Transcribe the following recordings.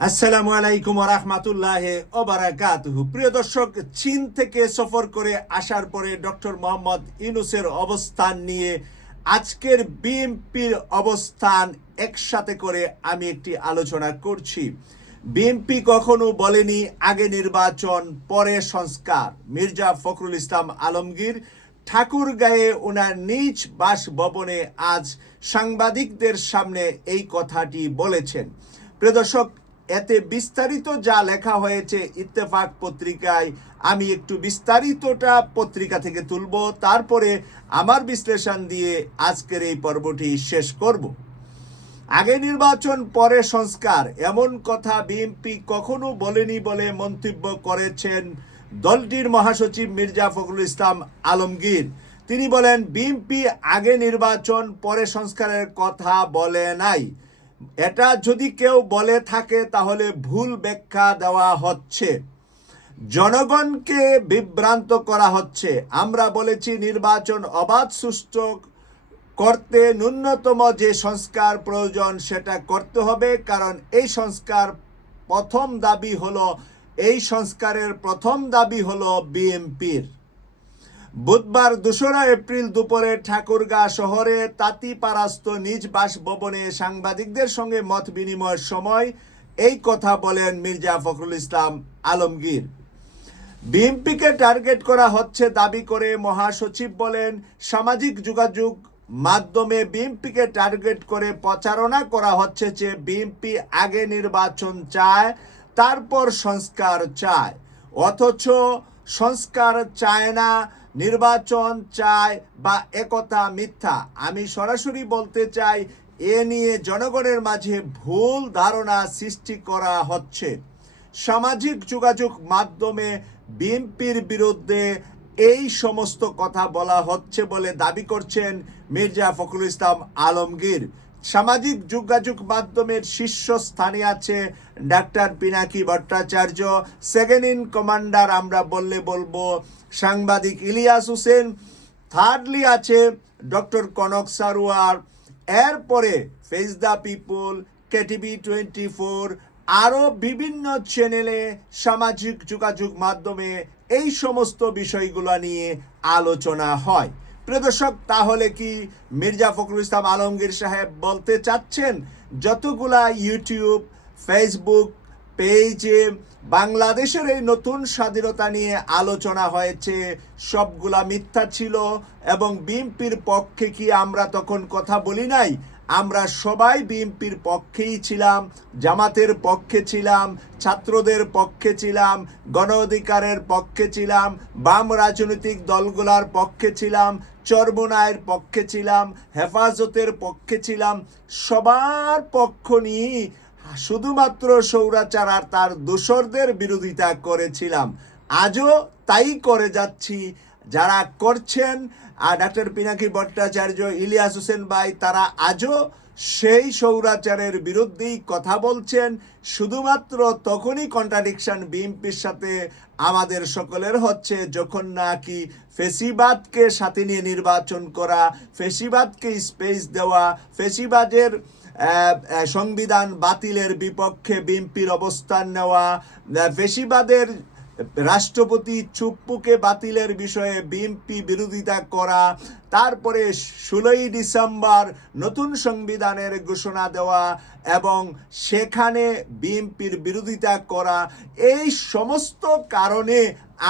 আসসালামু আলাইকুম রহমাতুল্লাহ ওবারাকাতুহু প্রিয় দর্শক, চীন থেকে সফর করে আসার পরে ডক্টর মোহাম্মদ ইউনুসের অবস্থান নিয়ে আজকের বিএনপির অবস্থান একসাথে করে আমি একটি আলোচনা করছি। বিএনপি কখনো বলেনি আগে নির্বাচন, পরে সংস্কার। মির্জা ফখরুল ইসলাম আলমগীর ঠাকুর গায়ে ওনার নিজ বাসভবনে আজ সাংবাদিকদের সামনে এই কথাটি বলেছেন। প্রিয় দর্শক এতে বিস্তারিত যা লেখা হয়েছে ইত্তেফাক পত্রিকায়, আমি একটু বিস্তারিতটা পত্রিকা থেকে তুলব, তারপরে আমার বিশ্লেষণ দিয়ে আজকের এই পর্বটি শেষ করব। আগে নির্বাচন, পরে সংস্কার, এমন কথা বিএনপি কখনো বলেনি বলে মন্তব্য করেছেন দলটির মহাসচিব মির্জা ফখরুল ইসলাম আলমগীর। তিনি বলেন, বিএনপি আগে নির্বাচন, পরে সংস্কারের কথা বলে নাই। এটা যদি কেউ বলে থাকে, তাহলে ভুল ব্যাখ্যা দেওয়া হচ্ছে। জনগণকে বিভ্রান্ত করা হচ্ছে। আমরা বলেছি, নির্বাচন অবাধ, সুষ্ঠু করতে ন্যূনতম যে সংস্কার প্রয়োজন, সেটা করতে হবে। কারণ এই সংস্কার প্রথম দাবি হলো, এই সংস্কারের প্রথম দাবি হলো বিএমপির বুধবার দোসরা এপ্রিল দুপুরে ঠাকুরগাঁ শহরে তাঁতিপাড়াস্থ নিজ বাসভবনে সাংবাদিকদের সঙ্গে মত বিনিময়ের সময় এই কথা বলেন মির্জা ফখরুল ইসলাম আলমগীর। বিএনপিকে টার্গেট করা হচ্ছে দাবি করে মহাসচিব বলেন, সামাজিক যোগাযোগ মাধ্যমে বিএনপিকে টার্গেট করে প্রচারণা করা হচ্ছে যে বিএনপি আগে নির্বাচন চায়, তারপর সংস্কার চায়। অথচ সংস্কার চায় না নির্বাচন চায় বা একথা মিথ্যা। আমি সরাসরি বলতে চাই, এ নিয়ে জনগণের মাঝে ভুল ধারণা সৃষ্টি করা হচ্ছে। সামাজিক যোগাযোগ মাধ্যমে বিএনপির বিরুদ্ধে এই সমস্ত কথা বলা হচ্ছে বলে দাবি করছেন মির্জা ফখরুল ইসলাম আলমগীর। সামাজিক যোগাযোগ মাধ্যমের শীর্ষস্থানে আছে doctor Pinaki Bhattacharya. Second in commander আমরা বললে বলব সাংবাদিক ইলিয়াস হোসেন। থার্ডলি আছে ডক্টর কনক সারোয়ার। এরপরে face the people KTV twenty four আরও বিভিন্ন চ্যানেলে সামাজিক যোগাযোগ মাধ্যমে এই সমস্ত বিষয়গুলো নিয়ে আলোচনা হয়। প্রিয় দর্শক, তাহলে কি মির্জা ফখরুল ইসলাম আলমগীর সাহেব বলতে চাচ্ছেন যতগুলা ইউটিউব, ফেসবুক পেজে বাংলাদেশের এই নতুন স্বাধীনতা নিয়ে আলোচনা হয়েছে, সবগুলা মিথ্যা ছিল এবং বিএনপির পক্ষে কি আমরা তখন কথা বলি নাই? আমরা সবাই বিএনপির পক্ষেই ছিলাম, জামাতের পক্ষে ছিলাম, ছাত্রদের পক্ষে ছিলাম, গণ অধিকারের পক্ষে ছিলাম, বাম রাজনৈতিক দলগুলার পক্ষে ছিলাম চর্মনায়ের পক্ষে ছিলাম, হেফাজতের পক্ষে ছিলাম, সবার পক্ষ নিয়ে শুধুমাত্র সৌরাচার আর তার দোসরদের বিরোধিতা করেছিলাম। আজও তাই করে যাচ্ছি। যারা করছেন আর ডাক্তার পিনাকি ভট্টাচার্য, ইলিয়াস হোসেন ভাই, তারা আজও সেই সৌরাচারের বিরুদ্ধেই কথা বলছেন। শুধুমাত্র তখনই কন্ট্রাডিকশন বিএনপির সাথে আমাদের সকলের হচ্ছে, যখন নাকি ফেসিবাদকে সাথে নিয়ে নির্বাচন করা, ফেসিবাদকে স্পেস দেওয়া, ফেসিবাদের সংবিধান বাতিলের বিপক্ষে বিএনপির অবস্থান নেওয়া ফেসিবাদের রাষ্ট্রপতি চুপ্পুকে বাতিলের বিষয়ে বিএনপি বিরোধিতা করা, তারপরে ষোলোই ডিসেম্বর নতুন সংবিধানের ঘোষণা দেওয়া এবং সেখানে বিএনপির বিরোধিতা করা, এই সমস্ত কারণে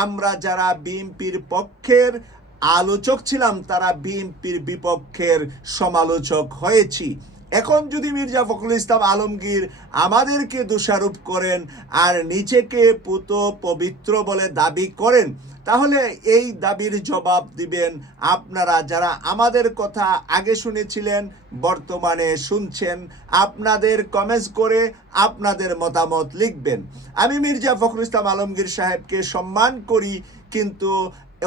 আমরা যারা বিএনপির পক্ষের আলোচক ছিলাম, তারা বিএনপির বিপক্ষের সমালোচক হয়েছি। এখন যদি মির্জা ফখরুল ইসলাম আলমগীর আমাদেরকে দোষারোপ করেন আর নিজেকে পুত পবিত্র বলে দাবি করেন, তাহলে এই দাবির জবাব দিবেন আপনারা যারা আমাদের কথা আগে শুনেছিলেন, বর্তমানে শুনছেন, আপনাদের কমেন্টস করে আপনাদের মতামত লিখবেন। আমি মির্জা ফখরুল ইসলাম আলমগীর সাহেবকে সম্মান করি, কিন্তু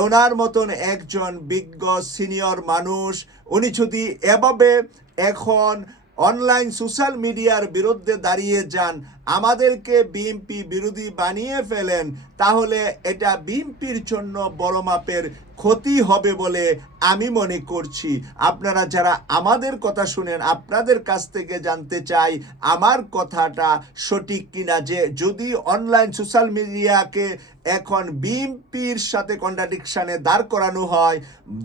ওনার মতন একজন বিজ্ঞ সিনিয়র মানুষ উনি যদি এভাবে এখন অনলাইন সোশ্যাল মিডিয়ার বিরুদ্ধে দাঁড়িয়ে যান আমাদেরকে বিএমপি বিরোধী বানিয়ে ফেলেন, তাহলে এটা বিএমপির জন্য বড় মাপের ক্ষতি হবে বলে আমি মনে করছি। আপনারা যারা আমাদের কথা শুনেন, আপনাদের কাছ থেকে জানতে চাই আমার কথাটা সঠিক কিনা যে যদি অনলাইন সোশ্যাল মিডিয়াকে এখন বিএমপির সাথে কন্ট্রাডিকশানে দাঁড় করানো হয়,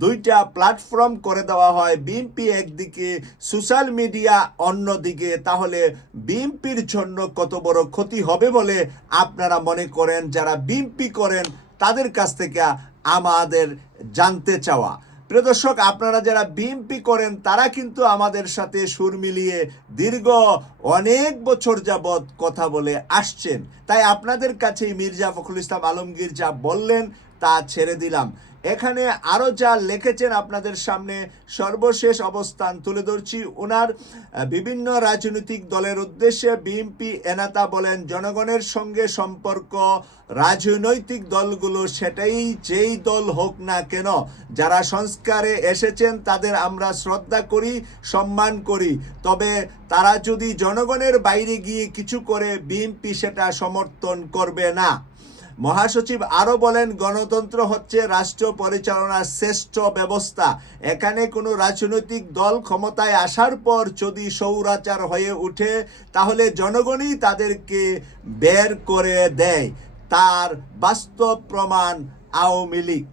দুইটা প্ল্যাটফর্ম করে দেওয়া হয় বিএমপি একদিকে সোশ্যাল মিডিয়া অন্যদিকে, তাহলে বিএমপির জন্য কত বড় ক্ষতি হবে বলে আপনারা মনে করেন, যারা বিএমপি করেন, তাদের কাছ থেকে আমাদের জানতে চাওয়া। প্রিয় দর্শক, আপনারা যারা বিএমপি করেন, তারা কিন্তু আমাদের সাথে সুর মিলিয়ে দীর্ঘ অনেক বছর যাবৎ কথা বলে আসছেন। তাই আপনাদের কাছেই মির্জা ফখরুল ইসলাম আলমগীর যা বললেন, তা ছেড়ে দিলাম। এখানে আরও যা লিখেছেন আপনাদের সামনে সর্বশেষ অবস্থান তুলে ধরছি। ওনার বিভিন্ন রাজনৈতিক দলের উদ্দেশ্যে বিএনপি এনাতা বলেন, জনগণের সঙ্গে সম্পর্ক, রাজনৈতিক দলগুলো সেটাই যেই দল হোক না কেন, যারা সংস্কারে এসেছেন তাদের আমরা শ্রদ্ধা করি, সম্মান করি। তবে তারা যদি জনগণের বাইরে গিয়ে কিছু করে, বিএনপি সেটা সমর্থন করবে না। মহাসচিব আরও বলেন, গণতন্ত্র হচ্ছে রাষ্ট্র পরিচালনার শ্রেষ্ঠ ব্যবস্থা। এখানে কোনো রাজনৈতিক দল ক্ষমতায় আসার পর যদি সৌরাচার হয়ে ওঠে, তাহলে জনগণই তাদেরকে বের করে দেয়। তার বাস্তব প্রমাণ আওয়ামী লীগ।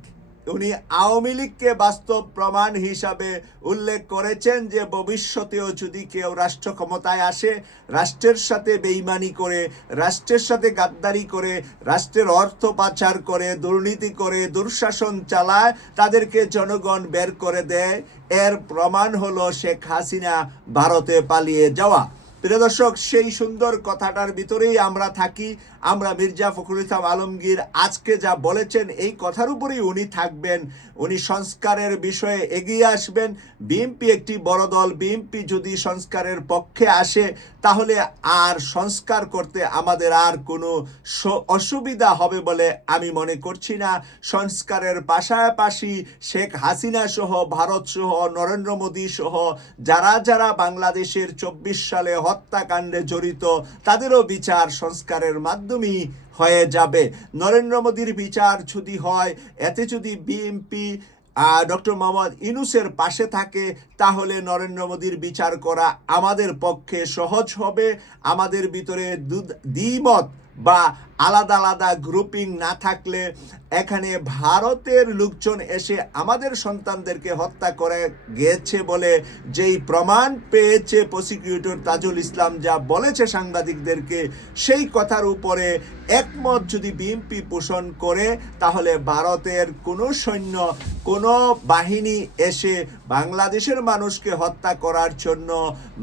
উনি আওয়ামী লীগকে বাস্তব প্রমাণ হিসাবে উল্লেখ করেছেন যে ভবিষ্যতেও যদি কেউ রাষ্ট্র ক্ষমতায় আসে, রাষ্ট্রের সাথে বেইমানি করে, রাষ্ট্রের সাথে গাদ্দারি করে, রাষ্ট্রের অর্থ পাচার করে, দুর্নীতি করে, দুঃশাসন চালায়, তাদেরকে জনগণ বের করে দেয়। এর প্রমাণ হলো শেখ হাসিনা ভারতে পালিয়ে যাওয়া। প্রিয় দর্শক, সেই সুন্দর কথাটার ভিতরেই আমরা থাকি। আমরা মির্জা ফখরুল ইসলাম আলমগীর আজকে যা বলেছেন, এই কথার উপরেই উনি থাকবেন। উনি সংস্কারের বিষয়ে এগিয়ে আসবেন। বিএনপি একটি বড় দল, বিএনপি যদি সংস্কারের পক্ষে আসে, তাহলে আর সংস্কার করতে আমাদের আর কোনো অসুবিধা হবে বলে আমি মনে করছি না। সংস্কারের পাশাপাশি শেখ হাসিনা সহ, ভারত সহ, নরেন্দ্র মোদী সহ, যারা যারা বাংলাদেশের চব্বিশ সালে হত্যাকাণ্ডে জড়িত তাদেরও বিচার সংস্কারের মাধ্যমেই হয়ে যাবে। নরেন্দ্র মোদীর বিচার যদি হয়, এতে যদি বিএনপি ডক্টর মোহাম্মদ ইনুসের পাশে থাকে, তাহলে নরেন্দ্র মোদীর বিচার করা আমাদের পক্ষে সহজ হবে। আমাদের ভিতরে দ্বিমত বা আলাদা আলাদা গ্রুপিং না থাকলে এখানে ভারতের লোকজন এসে আমাদের সন্তানদেরকে হত্যা করে গিয়েছে বলে যেই প্রমাণ পেয়েছে প্রসিকিউটর তাজুল ইসলাম যা বলেছে সাংবাদিকদেরকে, সেই কথার উপরে একমত যদি বিএনপি পোষণ করে, তাহলে ভারতের কোনো সৈন্য, কোনো বাহিনী এসে বাংলাদেশের মানুষকে হত্যা করার জন্য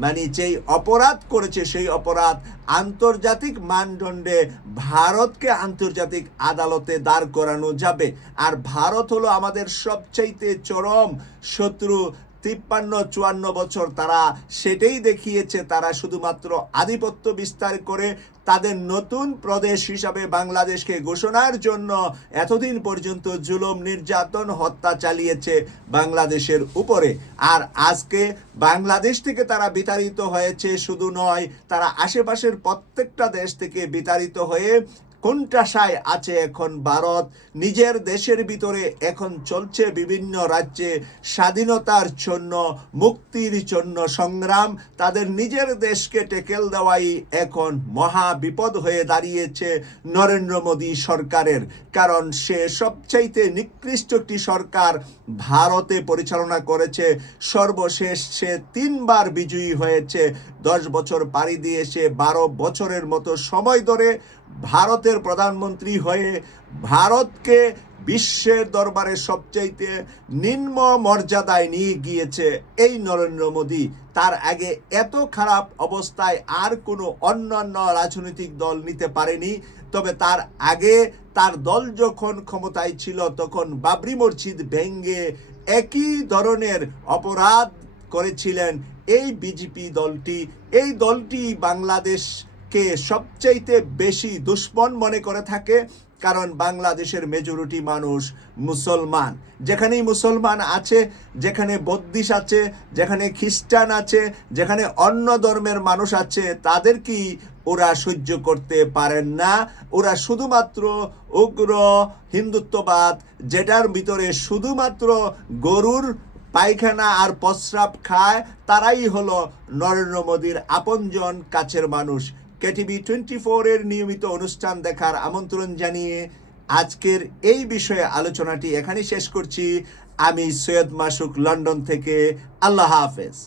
মানে যেই অপরাধ করেছে, সেই অপরাধ আন্তর্জাতিক মানদণ্ডে ভারতকে আন্তর্জাতিক আদালতে দাঁড় করানো যাবে। আর ভারত হলো আমাদের সবচাইতে চরম শত্রু। তিপ্পান্ন, চুয়ান্ন বছর তারা সেটাই দেখিয়েছে, তারা শুধুমাত্র আধিপত্য বিস্তার করে তাদের নতুন প্রদেশ হিসাবে বাংলাদেশকে ঘোষণার জন্য এতদিন পর্যন্ত জুলুম, নির্যাতন, হত্যা চালিয়েছে বাংলাদেশের উপরে। আর আজকে বাংলাদেশ থেকে তারা বিতাড়িত হয়েছে শুধু নয়, তারা আশেপাশের প্রত্যেকটা দেশ থেকে বিতাড়িত হয়ে কোনটাশায় আছে এখন ভারত। নিজের দেশের ভিতরে এখন চলছে বিভিন্ন রাজ্যে স্বাধীনতার জন্য, মুক্তির জন্য সংগ্রাম। তাদের নিজের দেশকে টেকেল দেওয়াই এখন মহা বিপদ হয়ে দাঁড়িয়েছে নরেন্দ্র মোদী সরকারের। কারণ সে সবচাইতে নিকৃষ্ট একটি সরকার ভারতে পরিচালনা করেছে। সর্বশেষ সে তিনবার বিজয়ী হয়েছে। দশ বছর পাড়ি দিয়ে সে বারো বছরের মতো সময় ধরে ভারতের প্রধানমন্ত্রী হয়ে ভারতকে বিশ্বের দরবারে সবচাইতে নিম্ন মর্যাদায় নিয়ে গিয়েছে এই নরেন্দ্র মোদী। তার আগে এত খারাপ অবস্থায় আর কোনো অন্যান্য রাজনৈতিক দল নিতে পারেনি, তবে তার আগে তার দল যখন ক্ষমতায় ছিল তখন বাবরি মসজিদ ভেঙ্গে একই ধরনের অপরাধ করেছিলেন এই বিজেপি দলটি। এই দলটি বাংলাদেশকে সবচাইতে বেশি দুশ্মন মনে করে থাকে? কারণ বাংলাদেশের মেজরিটি মানুষ মুসলমান। যেখানেই মুসলমান আছে, যেখানে বদ্দিস আছে, যেখানে খ্রিস্টান আছে, যেখানে অন্য ধর্মের মানুষ আছে তাদেরকেই ওরা সহ্য করতে পারেন না? ওরা শুধুমাত্র উগ্র, হিন্দুত্ববাদ, যেটার ভিতরে শুধুমাত্র গরুর পায়খানা আর প্রস্রাব খায়, তারাই হলো নরেন্দ্র মোদীর আপনজন কাছের মানুষ। কেটিভি টোয়েন্টি ফোরের নিয়মিত অনুষ্ঠান দেখার আমন্ত্রণ জানিয়ে আজকের এই বিষয়ে আলোচনাটি এখানেই শেষ করছি। আমি সৈয়দ মাসুক, লন্ডন থেকে। আল্লাহ হাফেজ।